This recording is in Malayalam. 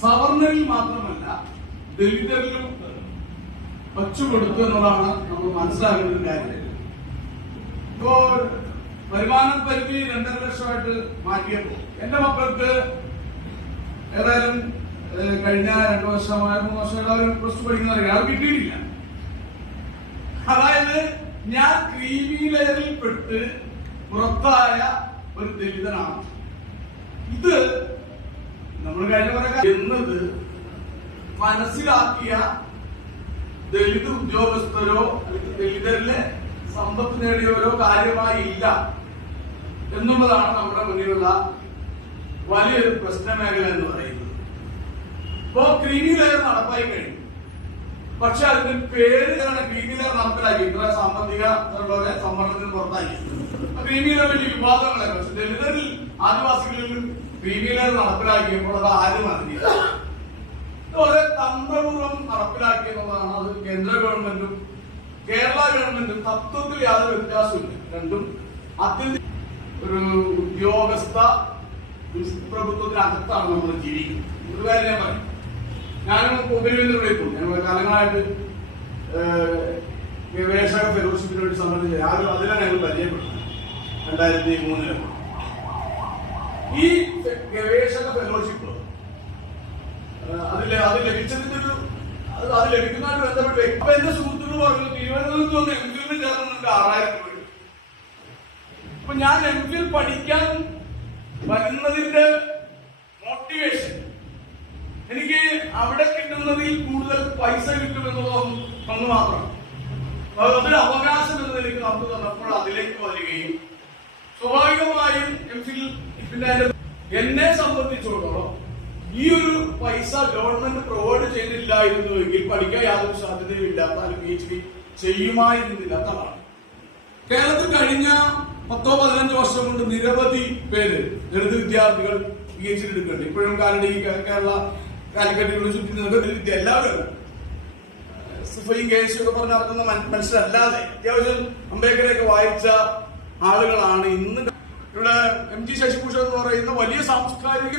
സവർണറിൽ മാത്രമല്ല ദലിതരിലും വച്ചുകൊടുത്തു എന്നുള്ളതാണ് നമ്മൾ മനസ്സിലാക്കേണ്ട ഒരു കാര്യം. ഇപ്പോ വരുമാന പരിധി 2.5 ലക്ഷമായിട്ട് മാറ്റിയപ്പോ എന്റെ മക്കൾക്ക് ഏതായാലും കഴിഞ്ഞ 2 വർഷമായ 3 വർഷം അവർ പ്ലസ് ടു പഠിക്കുന്നവരെ അത് കിട്ടിയിട്ടില്ല. അതായത് ഞാൻ ക്രീമി ലെയറിൽ പെട്ട് പുറത്തായ ഒരു ദലിതനാണ്. ഇത് നമ്മൾ കഴിഞ്ഞ പറയാം എന്നത് മനസ്സിലാക്കിയ ദലിത് ഉദ്യോഗസ്ഥരോ അല്ലെങ്കിൽ ദലിതരിലെ സമ്പത്ത് നേടിയവരോ കാര്യമായി ഇല്ല എന്നുള്ളതാണ് നമ്മുടെ മുന്നിലുള്ള വലിയൊരു പ്രശ്നമേഖല എന്ന് പറയുന്നത്. ഇപ്പോ ക്രീമി ലെയർ നടപ്പായി കഴിഞ്ഞു. പക്ഷെ അതിന്റെ പേര് ക്രീമി ലെയർ നടപ്പിലാക്കി ഇത്ര സാമ്പത്തിക സമ്മർദ്ദത്തിന് പുറത്താക്കി. ക്രീമി ലെയർ വലിയ വിവാദങ്ങളെ പക്ഷെ ദലിതരിൽ ആദിവാസികളിലും ക്രീമി ലെയർ നടപ്പിലാക്കിയപ്പോൾ അത് ആരും അറിഞ്ഞില്ല. വളരെ തന്ത്രപൂർവ്വം നടപ്പിലാക്കിയെന്നുള്ളതാണ്. അത് കേന്ദ്ര ഗവൺമെന്റും കേരള ഗവൺമെന്റും തത്വത്തിൽ യാതൊരു വ്യത്യാസമില്ല. രണ്ടും അത്യന്ത ഒരു ഉദ്യോഗസ്ഥ ദുഷ്പ്രഭുത്വത്തിനകത്താണ് നമ്മൾ ജീവിക്കുന്നത്. ഒരു കാര്യം ഞാൻ പറയും, ഞാനും ഉപരിവിന്റെ പോകും. ഞങ്ങൾ കാലങ്ങളായിട്ട് ഗവേഷക ഫെലോഷിപ്പിന് വേണ്ടി സംബന്ധിച്ച് ആരും അതിലാണ് ഞങ്ങൾ പരിചയപ്പെടുന്നത്. 2003 ഈ ഗവേഷക ഫെലോഷിപ്പ് അത് ലഭിച്ചതിന്റെ അത് ലഭിക്കുന്നതായിട്ട് ബന്ധപ്പെട്ട് ഇപ്പൊ എന്റെ സുഹൃത്തുക്കൾ പറഞ്ഞു തിരുവനന്തപുരത്ത് വന്ന് എംഫിലിന് ചേർന്നുണ്ട് 6000 രൂപ. അപ്പൊ ഞാൻ എംഫിൽ പഠിക്കാൻ വരുന്നതിന്റെ മോട്ടിവേഷൻ എനിക്ക് അവിടെ കിട്ടുന്നതിൽ കൂടുതൽ പൈസ കിട്ടുമെന്നുള്ളത് മാത്രം. അതൊരു അവകാശം എന്ന നിലയ്ക്ക് നമുക്ക് തന്നപ്പോൾ അതിലേക്ക് വരികയും സ്വാഭാവികമായും എംഫിൽ പിന്നെ എന്നെ സംബന്ധിച്ചിടത്തോളം ഈ ഒരു പൈസ ഗവൺമെന്റ് പ്രൊവൈഡ് ചെയ്തില്ലായിരുന്നുവെങ്കിൽ പഠിക്കാൻ യാതൊരു സാധ്യതയും ഇല്ലാത്ത PhD ചെയ്യുമായിരുന്നില്ലാത്തതാണ്. കേരളത്തിൽ കഴിഞ്ഞ 10-15 വർഷം കൊണ്ട് നിരവധി പേര് ദളിത് വിദ്യാർത്ഥികൾ PhD എടുക്കുന്നുണ്ട്. ഇപ്പോഴും കേരള കാലിക്കറ്റ് യൂണിവേഴ്സിറ്റി എല്ലാവരും സിഫയും കേശൊക്കെ പറഞ്ഞ് നടക്കുന്ന മനുഷ്യരല്ലാതെ അത്യാവശ്യം അംബേദ്കറെയൊക്കെ വായിച്ച ആളുകളാണ് ഇന്ന് ഇവിടെ MG ശശിഭൂഷൺ എന്ന് പറയുന്ന വലിയ സാംസ്കാരിക